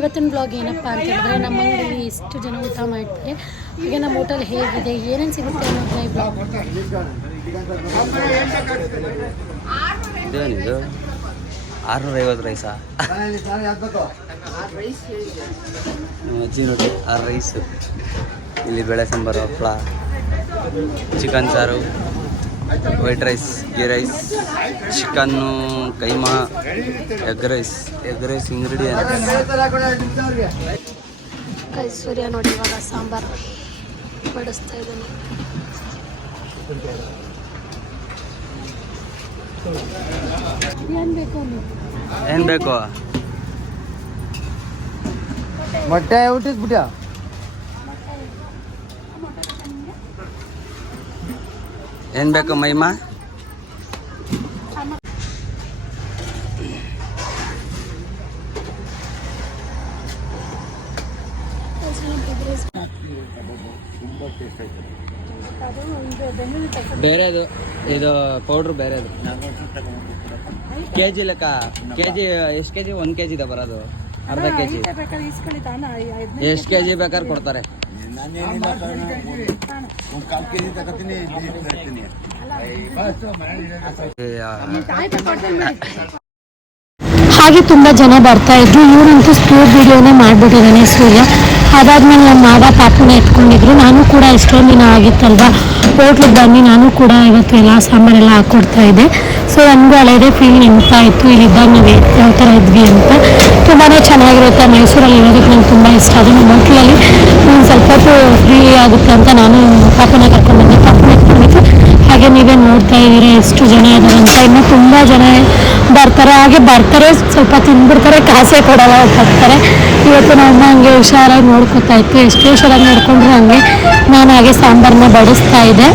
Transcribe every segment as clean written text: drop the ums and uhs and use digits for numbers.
ಇವತ್ತಿನ ಬ್ಲಾಗ್ ಏನಪ್ಪ ಅಂತ ಹೇಳಿದ್ರೆ ನಮ್ಮ ಅಂಗಡಿಯಲ್ಲಿ ಎಷ್ಟು ಜನ ಊಟ ಮಾಡ್ತಾರೆ, ಹಾಗೆ ನಮ್ಮ ಹೋಟೆಲ್ ಹೇಗಿದೆ, ಏನೇನು ಸಿಗುತ್ತೆ ಅನ್ನೋದನ್ನ ಈ ಬ್ಲಾಗ್. ಇದು 650 ರೈಸಾ? ಅಜ್ಜಿ ನೋಡಿ 6 ರೈಸು. ಇಲ್ಲಿ ಬೇಳೆ ಸಾಂಬಾರು, ಹಪ್ಪಳ, ಚಿಕನ್ ಸಾರು, ವೈಟ್ ರೈಸ್, ಗೀ ರೈಸ್, ಚಿಕನ್ನು, ಕೈಮಾ, ಎಗ್ ರೈಸ್ ಇಂಗ್ರೀಡಿಯಂಟ್. ಕೈ ಸೂರ್ಯ ನೋಡಿ ಇವಾಗ ಸಾಂಬಾರು ಬಡಿಸ್ತಾ ಇದ್ದೀನಿ. ಏನು ಬೇಕು? ಮೊಟ್ಟೆ ಹುಟ್ಟಿಸ್ಬಿಟ್ಟ. ಏನು ಬೇಕು ಮೈಮಾ? ಬೇರೆದು ಇದು ಪೌಡ್ರು ಬೇರೆದು. ಕೆಜಿ ಲೆಕ್ಕ. ಕೆಜಿ ಎಷ್ಟು ಕೆಜಿ? 1 ಕೆಜಿ ಇದೆ ಬರೋದು, ಅರ್ಧ ಕೆಜಿ. ಎಷ್ಟು ಕೆಜಿ ಬೇಕಾದ್ರೆ ಕೊಡ್ತಾರೆ. ಹಾಗೆ ತುಂಬ ಜನ ಬರ್ತಾ ಇದ್ರು. ಇವರಂತೂ ಸ್ಟೋರ್ ವಿಡಿಯೋನೇ ಮಾಡಿಬಿಟ್ಟಿದ್ದಾನೆ ಸೂರ್ಯ. ಅದಾದ್ಮೇಲೆ ನಮ್ಮ ಮಾವ ಪಾಪುನ ಎತ್ಕೊಂಡಿದ್ರು. ನಾನು ಕೂಡ ಎಷ್ಟೊಂದು ದಿನ ಆಗಿತ್ತಲ್ವ ಹೋಟ್ಲಿಗೆ ಬನ್ನಿ, ನಾನು ಕೂಡ ಇವತ್ತು ಎಲ್ಲ ಸಾಂಬಾರೆಲ್ಲ ಹಾಕ್ಕೊಡ್ತಾ ಇದ್ದೆ. ಸೊ ನನಗೂ ಹಳೆಯದೇ ಫೀಲ್ ನೆನಪಾಯಿತು, ಇಲ್ಲಿದ್ದಾಗ ನಾವು ಯಾವ ಥರ ಇದ್ವಿ ಅಂತ. ತುಂಬಾ ಚೆನ್ನಾಗಿರುತ್ತೆ ಮೈಸೂರಲ್ಲಿ ಇರೋದಕ್ಕೆ ನಂಗೆ ತುಂಬ ಇಷ್ಟ. ಅದು ನಮ್ಮ ಹೋಟ್ಲಲ್ಲಿ ಒಂದು ಸ್ವಲ್ಪ ಹೊತ್ತು ಫ್ರೀ ಆಗುತ್ತೆ ಅಂತ ನಾನು ಪಾಪುನ ಕರ್ಕೊಂಡ್ಬಂದೆ. ಪಾಪುನ ಎತ್ಕೊಂಡಿದ್ದು ಹಾಗೆ ನೀವೇ ನೋಡ್ತಾ ಇದ್ದೀರಾ ಎಷ್ಟು ಜನ ಇದ್ದಾರೆ ಅಂತ. ಇನ್ನೂ ತುಂಬ ಜನ ಬರ್ತಾರೆ. ಹಾಗೆ ಬರ್ತಾರೆ, ಸ್ವಲ್ಪ ತಿಂದ್ಬಿಡ್ತಾರೆ, ಕಾಸೇ ಕೊಡಲ್ಲ, ಹೋಗ್ತಾರೆ. ಇವತ್ತು ನಮ್ಮ ಹಂಗೆ ಹುಷಾರಾಗಿ ನೋಡ್ಕೊತಾ ಇತ್ತು. ಎಷ್ಟು ಹುಷಾರಾಗಿ ನೋಡ್ಕೊಂಡ್ರು ಹಂಗೆ ನಾನು ಹಾಗೆ ಸಾಂಬಾರನ್ನ ಬಡಿಸ್ತಾ ಇದ್ದೆ.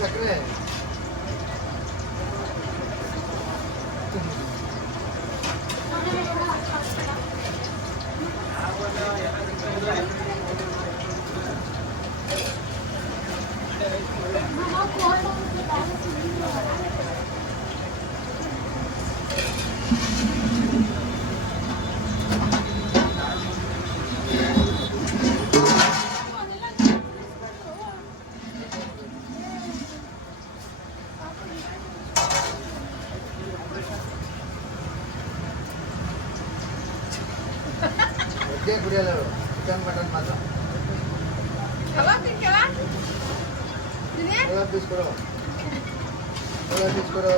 ಸಕ್ಕರೆ ಇದೇ ಕುಡಿಯಲ್ಲ ಅವರು ಚಿಕನ್ ಮಟನ್ ಮಾತ್ರ ಪೀಸ್ ಕೊಡು ಪೀಸ್ ಕೊಡು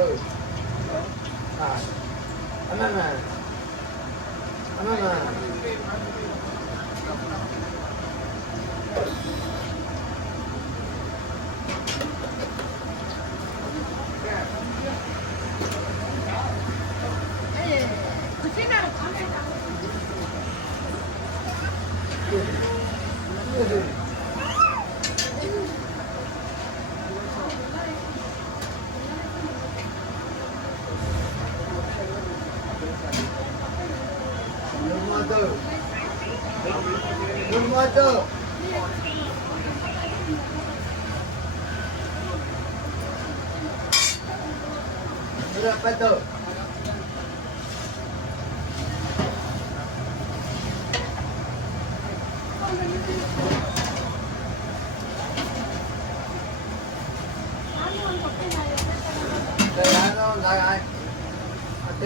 ಹಾಂ ಅನ್ನ Betul.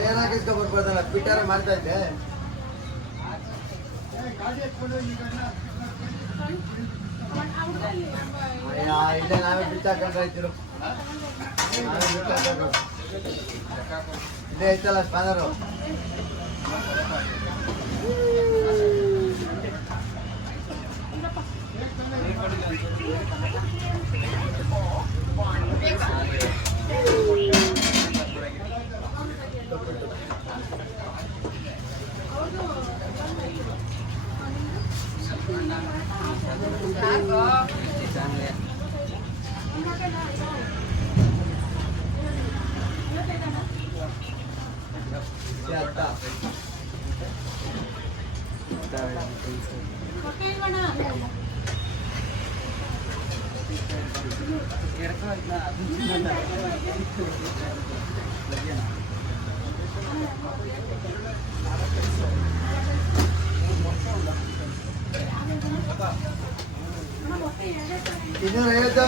ಏನಾಗ ಬರ್ಬೋದಲ್ಲ ಪಿಟಾರ ಮಾಡ್ತಾ ಇದ್ದೆ ಇಲ್ಲ ನಾವೇ ಬಿಟ್ಟಾಕೊಂಡ್ರಾಯ್ತಿರು ನಾವೇ ಬಿಟ್ಟಾಕೊಂಡು ಇಲ್ಲೇ ಐತಲ್ಲ ಸ್ಪಾನರು ಇನ್ನೂರೈವತ್ತು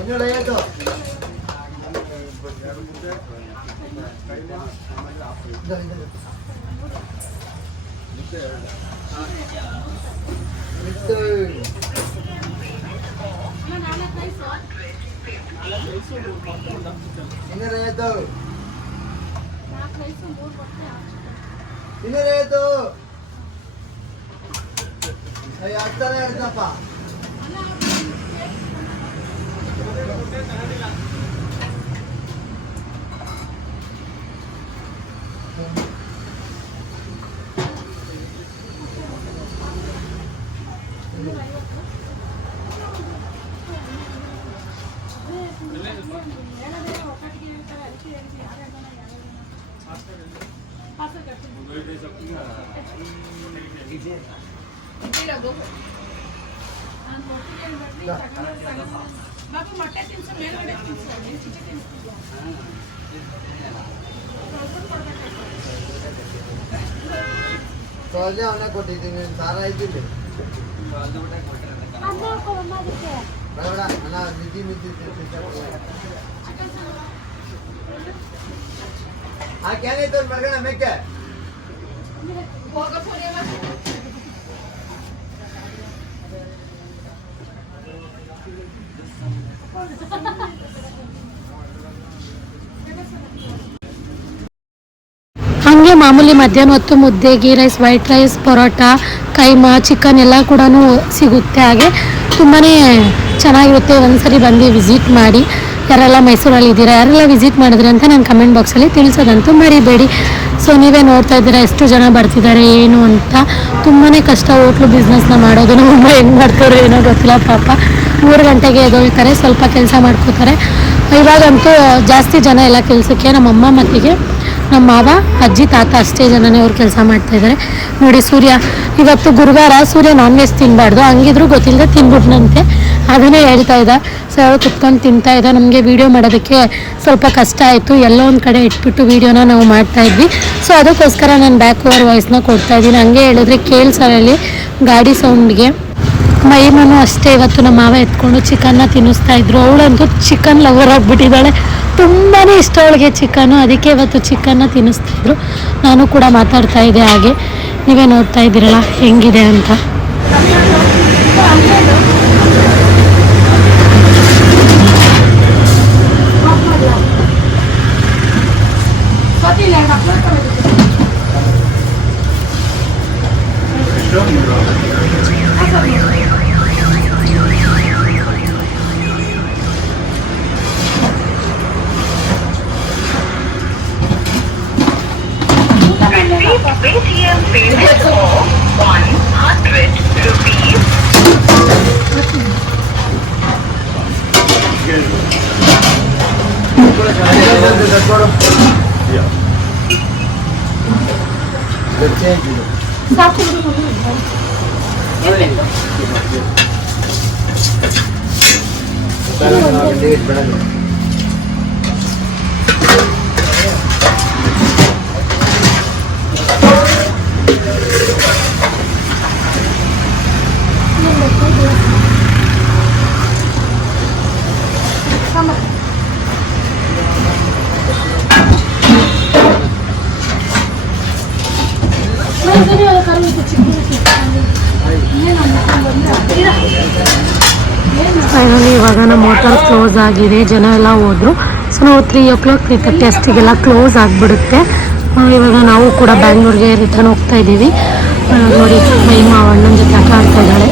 ಇನ್ನೂರೈವತ್ತು ಆಗ್ತಾನೆ ಇರ್ತಪ್ಪ ಸೊಳ್ಳೆ ಅವನೇ ಕೊಟ್ಟಿದ್ದೀನಿ ಸಾರ ಇದ್ದಿಲ್ಲ ಬೇಡ ಅಣ್ಣ ಮಿದ್ದಿ ಆ ಕ್ಯಾನ್ ಮರಗಣ ಮೇಕೆ ಹಂಗೆ ಮಾಮೂಲಿ ಮಧ್ಯಾಹ್ನ ಹೊತ್ತು ಮುದ್ದೆ ghee rice white rice parotta keema chicken ಎಲ್ಲ ಕೂಡ ಸಿಗುತ್ತೆ. ಹಾಗೆ ತುಂಬಾ ಚೆನ್ನಾಗಿರುತ್ತೆ. ಒಂದ್ಸರಿ ಬಂದು ವಿಸಿಟ್ ಮಾಡಿ. ಯಾರೆಲ್ಲ ಮೈಸೂರಲ್ಲಿ ಇದ್ದೀರಾ, ಯಾರೆಲ್ಲ ವಿಸಿಟ್ ಮಾಡಿದ್ರೆ ಅಂತ ನಾನು ಕಮೆಂಟ್ ಬಾಕ್ಸಲ್ಲಿ ತಿಳಿಸೋದಂತೂ ಮರಿಬೇಡಿ. ಸೊ ನೀವೇ ನೋಡ್ತಾ ಇದ್ದೀರಾ ಎಷ್ಟು ಜನ ಬರ್ತಿದ್ದಾರೆ ಏನು ಅಂತ. ತುಂಬಾ ಕಷ್ಟ ಹೋಟ್ಲು ಬಿಸ್ನೆಸ್ನ ಮಾಡೋದು. ನಮ್ಮ ಹೆಂಗೆ ಮಾಡ್ತಾರೆ ಏನೋ ಗೊತ್ತಿಲ್ಲ ಪಾಪ. 3 ಗಂಟೆಗೆ ಎದ್ದೇಳ್ತಾರೆ, ಸ್ವಲ್ಪ ಕೆಲಸ ಮಾಡ್ಕೋತಾರೆ. ಇವಾಗಂತೂ ಜಾಸ್ತಿ ಜನ ಎಲ್ಲ ಕೆಲಸಕ್ಕೆ ನಮ್ಮಮ್ಮ ಮತ್ತಿಗೆ ನಮ್ಮ ಮಾವ ಅಜ್ಜಿ ತಾತ ಅಷ್ಟೇ ಜನನೇ ಅವ್ರು ಕೆಲಸ ಮಾಡ್ತಾಯಿದ್ದಾರೆ. ನೋಡಿ ಸೂರ್ಯ ಇವತ್ತು ಗುರುವಾರ, ಸೂರ್ಯ ನಾನ್ ವೆಜ್ ತಿನ್ನಬಾರ್ದು, ಹಂಗಿದ್ರು ಗೊತ್ತಿಲ್ಲದೆ ತಿನ್ಬಿಟ್ನಂತೆ. ಅದನ್ನೇ ಹೇಳ್ತಾ ಇದ್ದ. ಸೊ ಅವಳು ಕುತ್ಕೊಂಡು ತಿಂತಾ ಇದ್ದ. ನಮಗೆ ವೀಡಿಯೋ ಮಾಡೋದಕ್ಕೆ ಸ್ವಲ್ಪ ಕಷ್ಟ ಆಯಿತು. ಎಲ್ಲೋ ಒಂದು ಕಡೆ ಇಟ್ಬಿಟ್ಟು ವೀಡಿಯೋನ ನಾವು ಮಾಡ್ತಾಯಿದ್ವಿ. ಸೊ ಅದಕ್ಕೋಸ್ಕರ ನಾನು ಬ್ಯಾಕ್ ಓವರ್ ವಾಯ್ಸ್ನ ಕೊಡ್ತಾಯಿದ್ದೀನಿ. ಹಂಗೆ ಹೇಳಿದ್ರೆ ಕೇಳಿಸಲ್ಲಿ ಗಾಡಿ ಸೌಂಡ್ಗೆ. ಮೈಮನು ಅಷ್ಟೇ ಇವತ್ತು ನಮ್ಮ ಮಾವ ಎತ್ಕೊಂಡು ಚಿಕನ್ನ ತಿನ್ನಿಸ್ತಾ ಇದ್ರು. ಅವಳಂತೂ ಚಿಕನ್ ಲವರ್ ಆಗಿಬಿಟ್ಟಿದ್ದಾಳೆ. ತುಂಬಾ ಇಷ್ಟ ಅವಳಿಗೆ ಚಿಕನ್ನು. ಅದಕ್ಕೆ ಇವತ್ತು ಚಿಕನ್ನ ತಿನ್ನಿಸ್ತಿದ್ರು. ನಾನು ಕೂಡ ಮಾತಾಡ್ತಾ ಇದ್ದೆ ಹಾಗೆ. ನೀವೇ ನೋಡ್ತಾ ಇದ್ದೀರಲ್ಲ ಹೆಂಗಿದೆ ಅಂತ. Paytm payment of 100 rupees. Finally ಇವಾಗ ನಮ್ಮ ಹೋಟೆಲ್ ಕ್ಲೋಸ್ ಆಗಿದೆ. ಜನ ಎಲ್ಲ ಹೋದ್ರು. ಸೊ ನಾವು 3:00 3:30 ಅಷ್ಟಿಗೆಲ್ಲ ಕ್ಲೋಸ್ ಆಗಿಬಿಡುತ್ತೆ. ಇವಾಗ ನಾವು ಕೂಡ ಬ್ಯಾಂಗ್ಳೂರಿಗೆ ರಿಟರ್ನ್ ಹೋಗ್ತಾ ಇದ್ದೀವಿ. ನೋಡಿ ಮಹಿಮಾ ಅಣ್ಣನ ಜೊತೆ ಆಟ ಆಡ್ತಾ ಇದ್ದಾಳೆ.